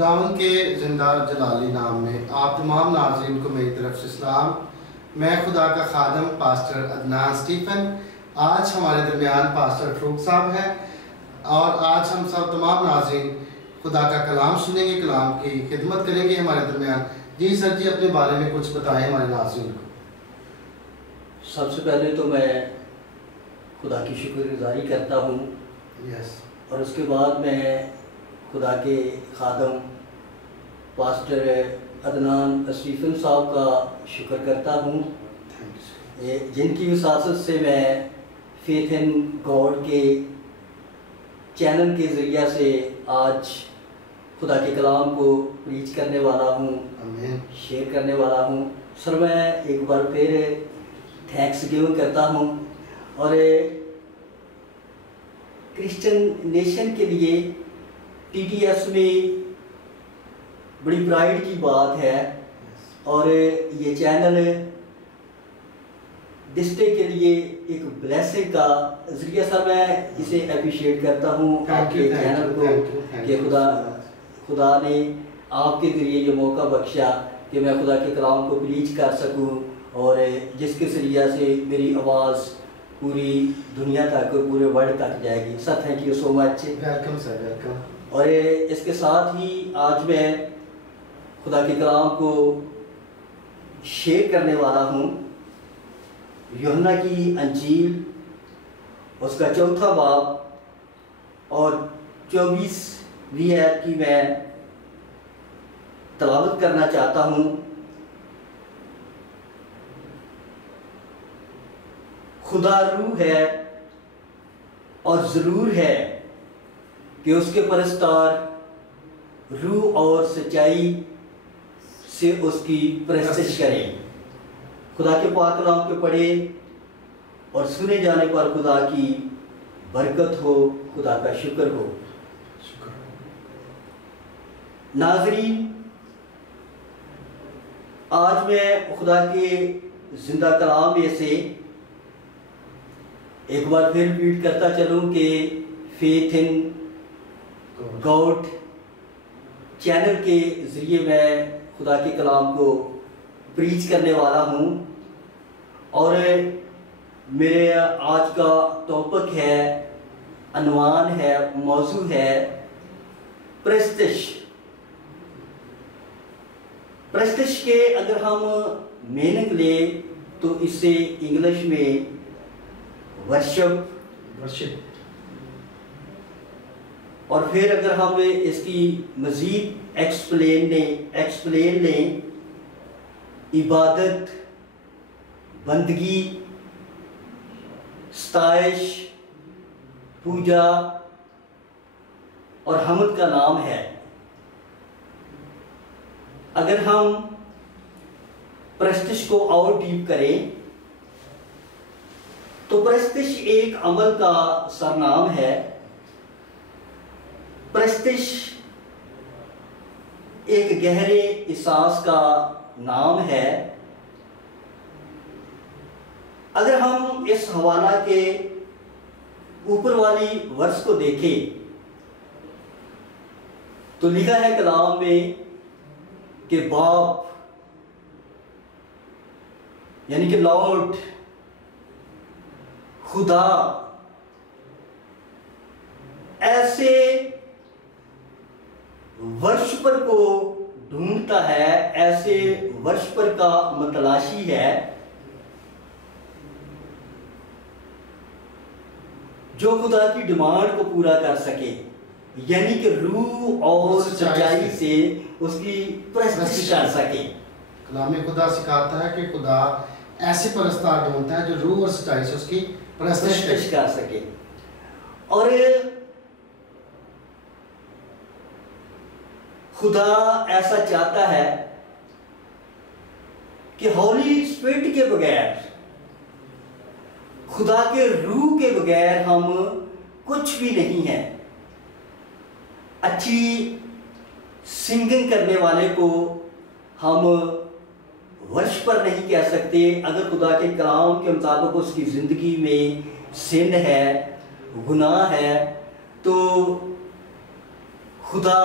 खुदावन के जिंदा जलाली नाम में आप तमाम नाज़रीन को मेरी तरफ से सलाम। मैं खुदा का खादम पास्टर अदनान स्टीफन। आज हमारे दरमियान पास्टर फरूक साहब हैं और आज हम सब तमाम नाज़रीन खुदा का कलाम सुनेंगे, कलाम की खिदमत करेंगे हमारे दरमियान। जी सर जी, अपने बारे में कुछ बताएं हमारे नाज़रीन को। सबसे पहले तो मैं खुदा की शुक्रगुजारी करता हूँ। यस। और उसके बाद मैं खुदा के खादम पास्टर अदनान स्टीफन साहब का शुक्र करता हूँ, जिनकी विसासत से मैं फेथ इन गॉड के चैनल के ज़रिया से आज खुदा के कलाम को प्रीच करने वाला हूँ, शेयर करने वाला हूँ। सर, मैं एक बार फिर थैंक्स गिविंग करता हूँ और क्रिश्चियन नेशन के लिए TTS में बड़ी प्राइड की बात है और ये चैनल डिस्ट्रिक्ट के लिए एक ब्लेसिंग का जरिया। सर, मैं इसे अप्रिशिएट करता हूँ आपके चैनल को कि खुदा ने आपके ज़रिए ये मौका बख्शा कि मैं खुदा के कलाम को प्रीच कर सकूँ और जिसके ज़रिया से मेरी आवाज़ पूरी दुनिया तक, पूरे वर्ल्ड तक जाएगी। Sir, thank you so much. Welcome sir, welcome. और इसके साथ ही आज मैं खुदा के कलाम को शेयर करने वाला हूँ। यूहन्ना की अंजील उसका 4था बाब और 24वीं आयत की मैं तलावत करना चाहता हूँ। खुदा रूह है और ज़रूर है कि उसके परस्तार रूह और सच्चाई से उसकी परस्तिश करें। खुदा के पाक कलाम के पढ़े और सुने जाने पर खुदा की बरकत हो, खुदा का शुक्र हो। नाज़रीन, आज मैं खुदा के जिंदा कलाम में से एक बार फिर रिपीट करता चलूँ कि फेथ इन गॉड चैनल के ज़रिए मैं खुदा के कलाम को प्रीच करने वाला हूँ और मेरे आज का टॉपिक है, अनवान है, मौजू है प्रेस्टिज। प्रेस्टिज के अगर हम मीनिंग लें तो इससे इंग्लिश में वर्शिप, और फिर अगर हम इसकी मज़ीद एक्सप्लेन लें, इबादत, बंदगी, स्ताइश, पूजा और हमद का नाम है। अगर हम प्रेस्टिज को और डीप करें तो प्रेस्टिज एक अमल का सरनाम है। प्रेस्टिज एक गहरे एहसास का नाम है। अगर हम इस हवाला के ऊपर वाली वर्स को देखें तो लिखा है कलाम में कि बाप यानी कि लॉर्ड, खुदा ऐसे वर्शिपर को ढूंढता है, ऐसे वर्शिपर का मतलाशी है जो खुदा की डिमांड को पूरा कर सके, यानी कि रूह और सच्चाई से उसकी परस्तिश कर सके। कलाम खुदा सिखाता है कि खुदा ऐसे परस्तार ढूंढता है जो रूह और सच्चाई से उसकी परस्तिश कर सके। और खुदा ऐसा चाहता है कि हॉली स्पिरिट के बगैर, खुदा के रूह के बगैर हम कुछ भी नहीं है। अच्छी सिंगिंग करने वाले को हम वर्शिपर नहीं कह सकते अगर खुदा के कलाम के मुताबिक उसकी ज़िंदगी में सिन है, गुनाह है, तो खुदा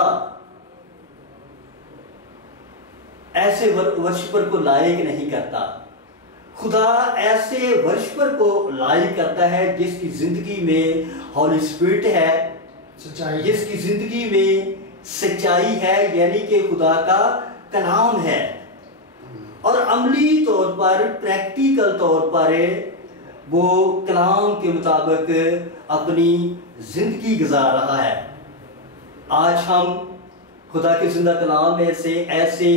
ऐसे वर्शिपर को लायक नहीं करता। खुदा ऐसे वर्शिपर को लायक करता है जिसकी जिंदगी में हॉली स्पिरिट है, सच्चाई, जिसकी जिंदगी में सच्चाई है, यानी कि खुदा का कलाम है, और अमली तौर पर, प्रैक्टिकल तौर पर वो कलाम के मुताबिक अपनी जिंदगी गुजार रहा है। आज हम खुदा के जिंदा कलाम में से ऐसे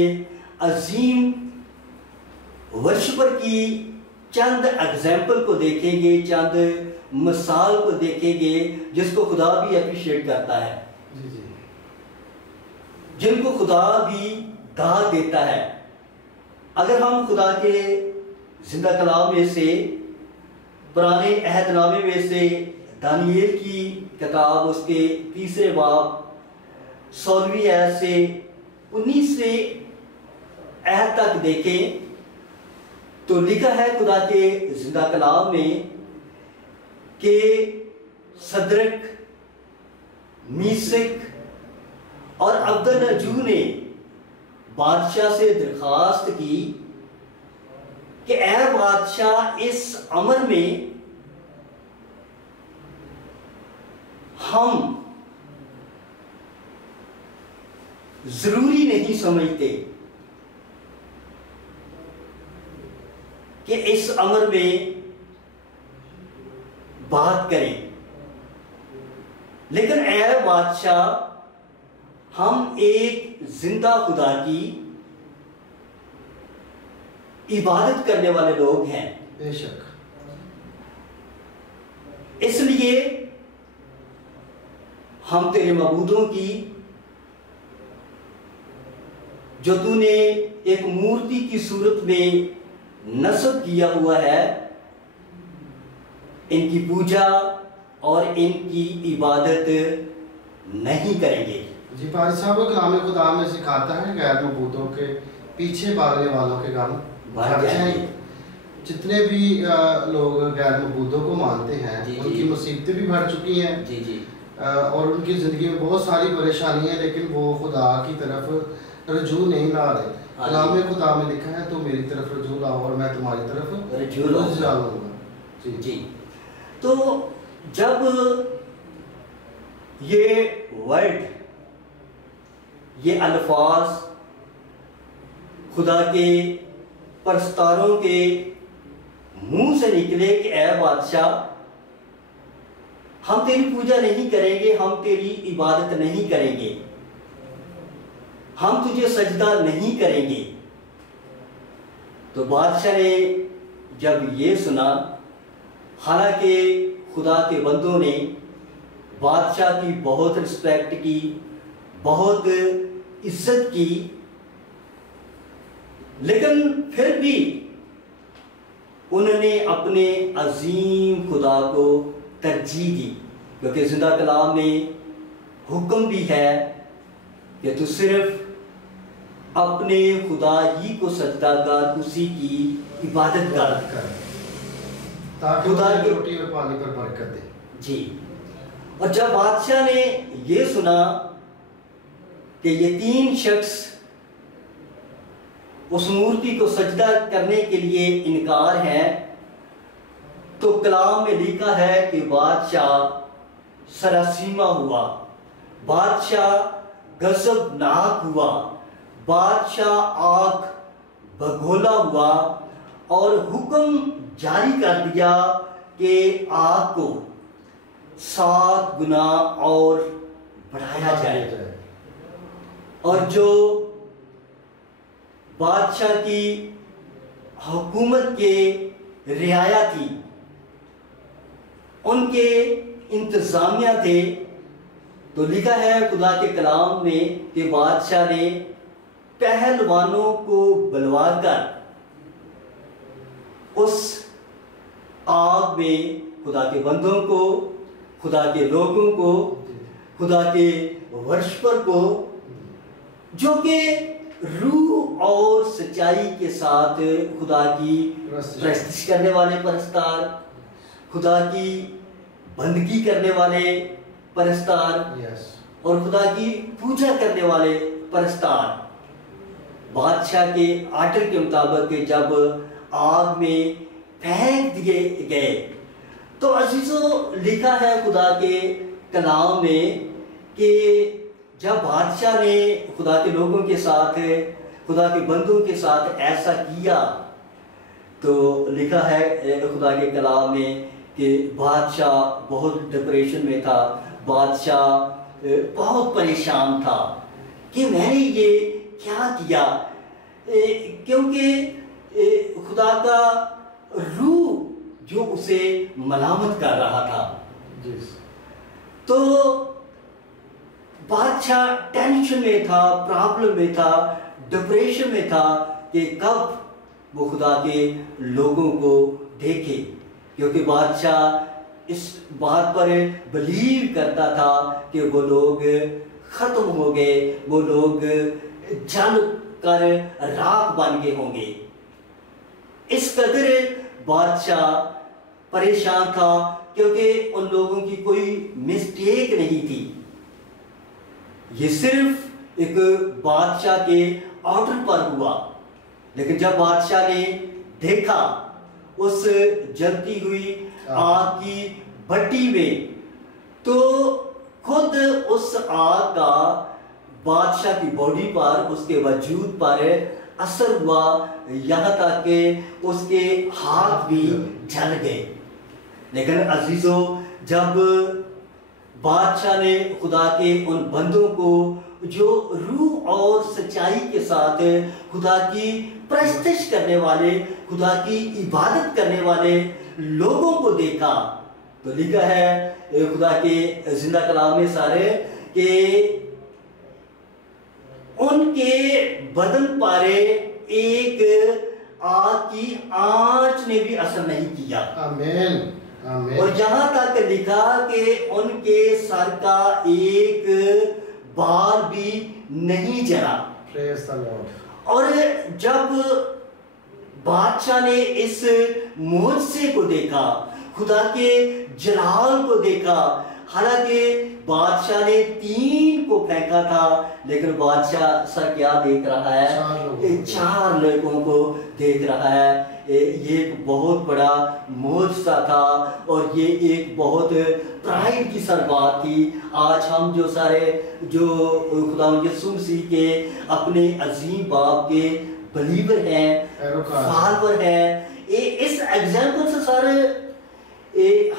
अजीम वर्शिपर की चंद एग्जाम्पल को देखेंगे, चंद मिसाल को देखेंगे जिसको खुदा भी अप्रिशिएट करता है, जिनको खुदा भी दाद देता है। अगर हम खुदा के जिंदा कलाम में से, पुराने अहदनामे में से दानिएल की किताब उसके 3 बाब 16वीं आयत से 19 आयत तक देखें तो लिखा है खुदा के जिंदा कलाम में कि सदरक, मीसक और अब्दुन्नजू ने बादशाह से दरखास्त की कि ऐ बादशाह, इस अमर में हम जरूरी नहीं समझते कि इस अमर में बात करें, लेकिन ऐ बादशाह, हम एक जिंदा खुदा की इबादत करने वाले लोग हैं। बेशक। इसलिए हम तेरे मबूदों की, जो तूने एक मूर्ति की सूरत में नस्ब किया हुआ है, इनकी पूजा और इनकी इबादत नहीं करेंगे। जी पारी साहब, कलाम खुदा में सिखाता है गैर मबूदों के पीछे भागने वालों के गम भाग जाएंगे। जितने भी लोग गैर मबूदों को मानते हैं, उनकी मुसीबतें भी बढ़ चुकी हैं जी जी, और उनकी ज़िंदगी में बहुत सारी परेशानी है, लेकिन वो खुदा की तरफ रजू नहीं ला रहे। कलाम खुदा में लिखा है, तो मेरी तरफ रजू लाओ और मैं तुम्हारी तरफ रजू लाऊंगा। जी जी। तो जब ये वर्ड, ये अल्फाज खुदा के परस्तारों के मुंह से निकले कि ऐ बादशाह, हम तेरी पूजा नहीं करेंगे, हम तेरी इबादत नहीं करेंगे, हम तुझे सजदा नहीं करेंगे, तो बादशाह ने जब ये सुना, हालांकि खुदा के बंदों ने बादशाह की बहुत रिस्पेक्ट की, बहुत इज्जत की, लेकिन फिर भी उन्होंने अपने अजीम खुदा को तरजीह दी, क्योंकि जिंदा कलाम में हुक्म भी है कि तू सिर्फ अपने खुदा ही को सजदा कर, उसी की इबादत कर, ताकि खुदा की रोटी और पानी पर बरकत दे। जी। और जब बादशाह ने ये सुना कि ये 3 शख्स उस मूर्ति को सजदा करने के लिए इनकार है, तो कलाम में लिखा है कि बादशाह सरासीमा हुआ, बादशाह गज़बनाक हुआ, बादशाह आग बगोला हुआ और हुक्म जारी कर दिया कि आग को 7 गुना और बढ़ाया जाए। और जो बादशाह की हुकूमत के रियाया थी, उनके इंतजामिया थे, तो लिखा है खुदा के कलाम में कि बादशाह ने पहलवानों को बुलवाकर उस आग में खुदा के बंदों को, खुदा के लोगों को, खुदा के वर्शिपर को, जो कि रूह और सच्चाई के साथ खुदा की प्रस्तुति करने वाले परस्तार, खुदा की बंदगी करने वाले परस्तार और खुदा की पूजा करने वाले परस्तार, बादशाह के आर्डर के मुताबिक जब आग में फेंक दिए गए, तो अजीजों लिखा है खुदा के कलाम में कि जब बादशाह ने खुदा के लोगों के साथ, खुदा के बंदों के साथ ऐसा किया, तो लिखा है खुदा के कलाम में कि बादशाह बहुत डिप्रेशन में था, बादशाह बहुत परेशान था कि मैंने ये क्या किया, क्योंकि खुदा का रूह जो उसे मलामत कर रहा था। तो बादशाह टेंशन में था, प्रॉब्लम में था, डिप्रेशन में था कि कब वो खुदा के लोगों को देखे, क्योंकि बादशाह इस बात पर बिलीव करता था कि वो लोग खत्म हो गए, वो लोग जल कर राख बन गए होंगे। इस कदर बादशाह परेशान था क्योंकि उन लोगों की कोई मिस्टेक नहीं थी, ये सिर्फ एक बादशाह के ऑर्डर पर हुआ। लेकिन जब बादशाह ने देखा उस जलती हुई आग की भट्टी में, तो खुद उस आग का बादशाह की बॉडी पर, उसके वजूद पर असर हुआ, यहाँ तक कि उसके हाथ भी जल गए। लेकिन अजीजों, जब बादशाह ने खुदा के उन बंदों को जो रूह और सच्चाई के साथ खुदा की परस्तिश करने वाले, खुदा की इबादत करने वाले लोगों को देखा, तो लिखा है खुदा के जिंदा कलाम में सारे कि उनके बदन पर एक आग की आंच ने भी असर नहीं किया। आमीन, आमीन। और यहाँ तक लिखा कि उनके सर का एक बाल भी नहीं जला। Praise the Lord. और जब बादशाह ने इस मोजज़े को देखा, खुदा के जलाल को देखा, हालांकि बादशाह ने 3 को फेंका था, लेकिन बादशाह सर क्या देख रहा है? 4 लोगों को देख रहा है। ये एक बहुत बड़ा मोजज़ा था और ये एक बहुत प्राइड की सर बात थी। आज हम जो सारे जो खुदा यीशु मसीह के अपने अजीम बाप के बलीवर हैं, फॉलोअर हैं, इस एग्जाम्पल से सारे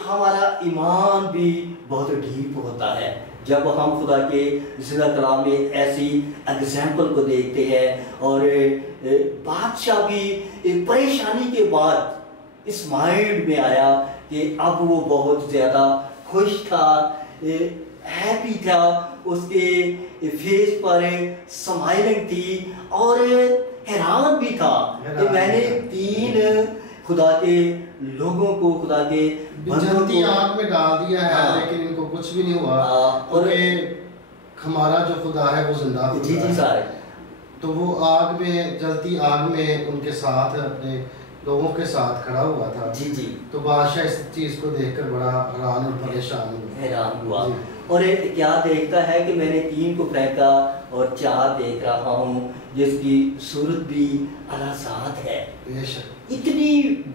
हमारा ईमान भी बहुत डीप होता है जब हम खुदा के जिंदा कलाम में ऐसी एग्जाम्पल को देखते हैं। और बादशाह भी परेशानी के बाद इस माइंड में आया कि अब वो बहुत ज़्यादा खुश था, हैप्पी था, उसके फेस पर स्माइलिंग थी और हैरान भी था कि मैंने 3 खुदा के लोगों को खुदा के जलती आग में डाल दिया है। लेकिन इनको कुछ भी नहीं हुआ। और हमारा जो खुदा है वो जिंदा जी जी सारे, तो वो आग में, जलती आग में उनके साथ, अपने लोगों के साथ खड़ा हुआ था। जी जी। तो बादशाह इस चीज को देखकर बड़ा हैरान और परेशान हुआ और क्या देखता है कि मैंने 3 को फेंका और 4 देख रहा हूँ जिसकी सूरत भी अलाज़ात है, इतनी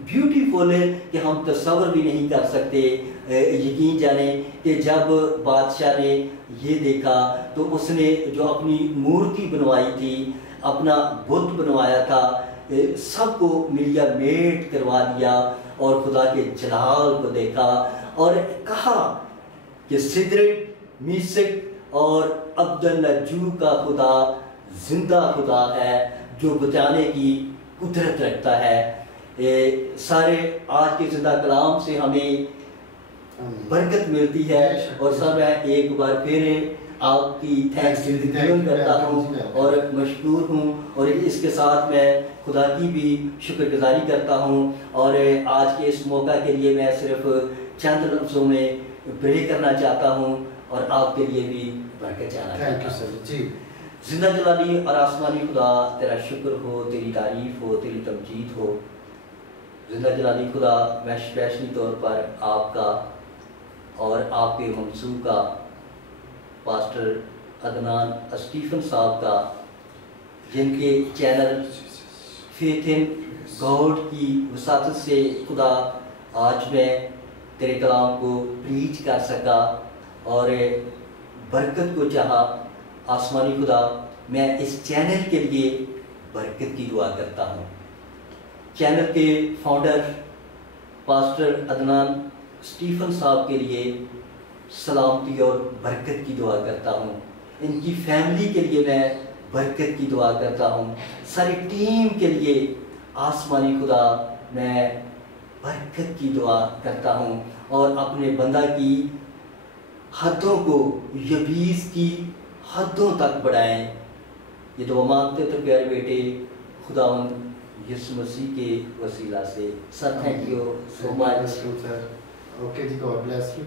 ब्यूटीफुल है कि हम तस्वर भी नहीं कर सकते। यकीन जाने कि जब बादशाह ने ये देखा तो उसने जो अपनी मूर्ति बनवाई थी, अपना बुत बनवाया था, सबको मिलिया मेट करवा दिया और खुदा के जलाल को देखा और कहा कि सिदरक, मीसक और अब्दुल-नज्जू का खुदा जिंदा खुदा है जो बचाने की कुदरत रखता है। सारे आज के जिंदा कलाम से हमें बरकत मिलती है और सब मैं एक बार फिर आपकी थैंक्स गिविंग करता हूँ और मशकूर हूँ और इसके साथ मैं खुदा की भी शुक्रगुजारी करता हूँ। और आज के इस मौका के लिए मैं सिर्फ चंद लफ्ज़ों में ब्रेक करना चाहता हूँ और आपके लिए भी बरकत चाहना चाहता हूँ। जी, जिंदा जलाली और आसमानी खुदा तेरा शुक्र हो, तेरी तारीफ हो, तेरी तमजीद हो। जिंदा जलाली खुदा, मैं स्पेशली तौर पर आपका और आपके मंसूब का, पास्टर अदनान स्टीफन साहब का जिनके चैनल फेथ इन गॉड की वसात से खुदा आज मैं तेरे कलाम को प्रीच कर सका और बरकत को चाहा। आसमानी खुदा, मैं इस चैनल के लिए बरकत की दुआ करता हूँ। चैनल के फाउंडर पास्टर अदनान स्टीफन साहब के लिए सलामती और बरकत की दुआ करता हूँ। इनकी फैमिली के लिए मैं बरकत की दुआ करता हूँ। सारी टीम के लिए आसमानी खुदा मैं बरकत की दुआ करता हूँ और अपने बंदा की हदों को यबीस की हदों तक बढ़ाएं। ये दुआ मांगते तो प्यारे बेटे खुदावन यीशु मसीह के वसीला से। Sir thank you so much. Okay ji, God bless you.